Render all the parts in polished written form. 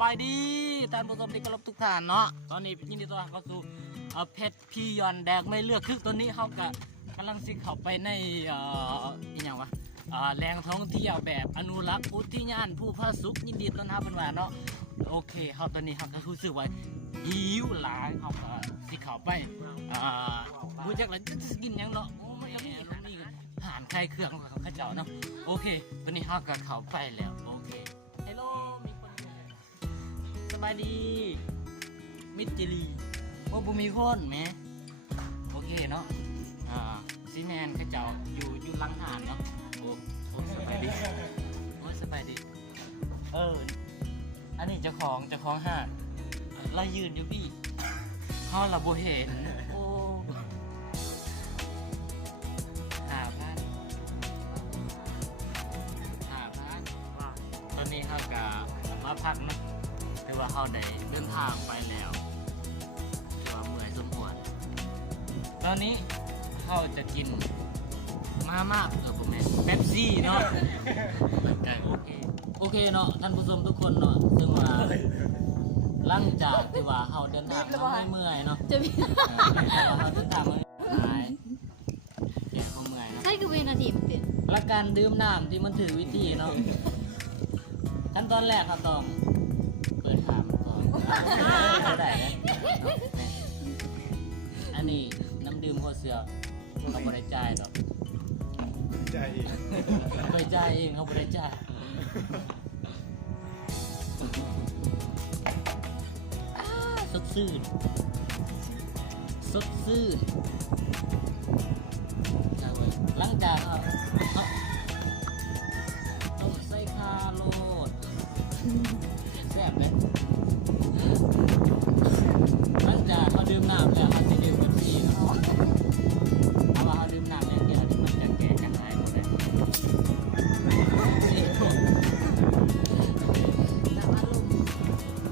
บายดีท่านผู้ชมที่เคารพทุกท่านเนาะตอนนี้ยินดีต้อนรับเข้าสู่เพชรพี่ยอนแดกไม่เลือกคือตอนนี้เขากำลังสิเข้าไปในอีหยังวะแหล่งท่องเที่ยวแบบอนุรักษ์อุทยานภูผาสุกยินดีต้อนรับเพิ่นว่าเนาะโอเคเขาตอนนี้เขาก็รู้สึกว่าหิวหลายเขาก็สิเข้าไปรู้จักแล้วจะกินหยังเนาะโอ้ยมีอาหารไข่เครื่องของเขาเจ้าเนาะโอเคตอนนี้เขาก็เข้าไปแล้วโอเคฮัลโหลมีคนสบายดีมิตรจิรีโอ้บุมีคนไหมโอเคเนาะซีแมนเขาเจ้าอยู่หลังหานเนาะโอ้สบายดีโอ้สบายดีอันนี้เจ้าของห้างเรายืนอยู่พี่เขาเราบ่เห็นโอ้5,000ตอนนี้เขาก็มาพักนะหรือว่าเขาได้เดินทางไปแล้วหรือว่าเมื่อยสมควรตอนนี้เขาจะกินมาม่าผมเป๊ปซี่เนาะโอเคเนาะท่านผู้ชมทุกคนเนาะซึ่งว่าหลังจากที่ว่าเขาเดินทางมาไม่เมื่อยเนาะจะมีเราเดินทางมาหายแก่เขาเมื่อยเนาะใช่คือเป็นนาทีมันติดและการดื่มน้ำที่มันถือวิธีเนาะขั้นตอนแรกเขาต้องเปิดถามก่อนได้อันนี้น้ำดื่มโคเสือเขาบริจาคหรอกใจเองบริจาคเองเขาบริจาคสดชื่นหลังจากต้มไส้คาโรดแซ่บไหมหลังจากเขาดื่มน้ำแล้วเขาจะดื่มเป๊ปซี่เนาะถ้าว่าเขาดื่มน้ำอย่างเดียวมันจะแก่กันหายหมดเลยน้ำอารมณ์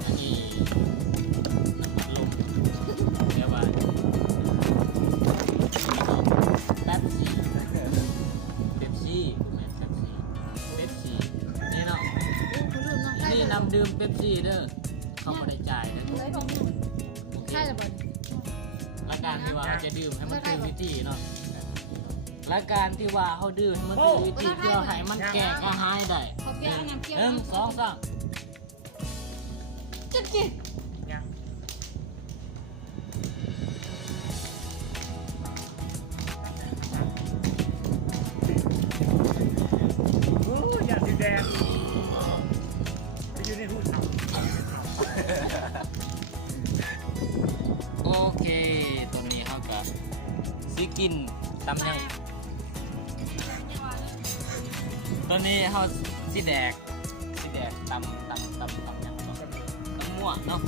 อันนี้น้ำอัดลมเรียกว่าเป๊ปซี่ผมเป๊ปซี่นี่เนาะนี่น้ำดื่มเป๊ปซี่เด้อเขาไม่ได้จ่ายนะใช่หรือเปล่าและการที่ว่าจะดื่มให้มันถูกวิธีเนาะและการที่ว่าเขาดื่มให้มันถูกวิธีเพื่อให้มันแก่กระหายได้1 2 3จุดกี่อยากสีแดงไปอยู่ในหูเขาโอเคตัวนี้เขาก็ซิกินตำยังตัวนี้เขาสีแดกตำยังตำมั่วเนาะ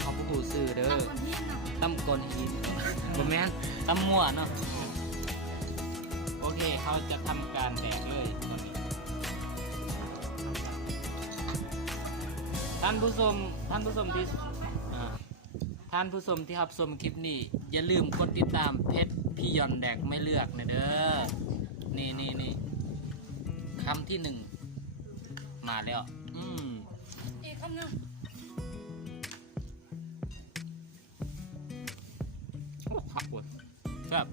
เขาผู้ซื้อเด้อตำกลหินบ่แม่นตำมั่วเนาะโอเคเขาจะทำการแดกเลยตัวนี้ท่านผู้ชมที่รับชมคลิปนี้อย่าลืมกดติดตามเพชรพี่ยอนแดกไม่เลือกนะเด้อนี่คำที่1มาแล้วอีกคำหนึ่งโอ้ขับปวดครับ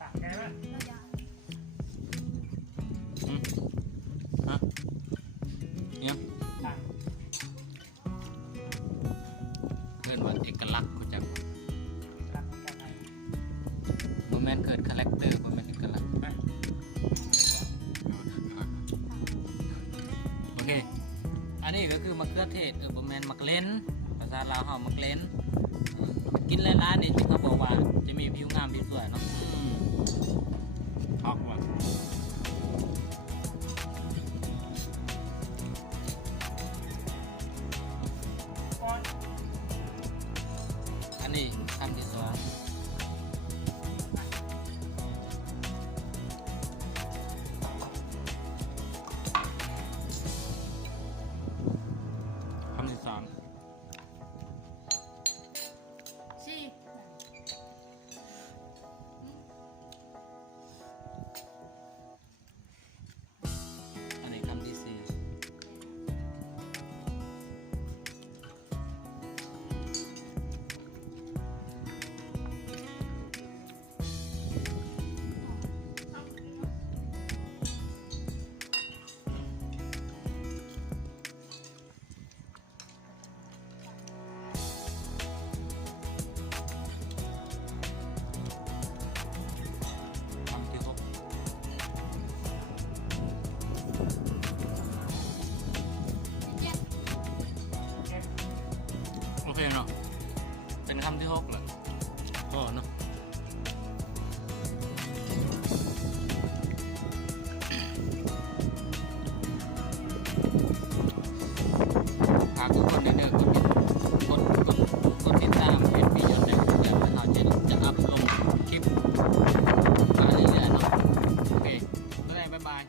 ต่างแค่ไหมเนี่ยเกิดว่าเอกลักษณ์กูจักโมเมนต์เกิดคาแรคเตอร์โมเมนต์เอกลักษณ์โอเคอันนี้ก็คือมะเขือเทศโมเมนต์มักเล่นภาษาลาวเขามักเล่นกินร้านๆนี่ที่เขาบอกว่าจะมีผิวงามผิวสวยเนาะท็อกว่ะอันนี้คำที่2คำที่3สี่ เนาะเป็นคำที่6เลยก็เนาะฝากทุกคนในเด้อกดติดตามเพจพี่ยนต์ได้เพื่อเราจะอัพลงคลิปมาเรื่อยๆเนาะโอเคบ๊ายบาย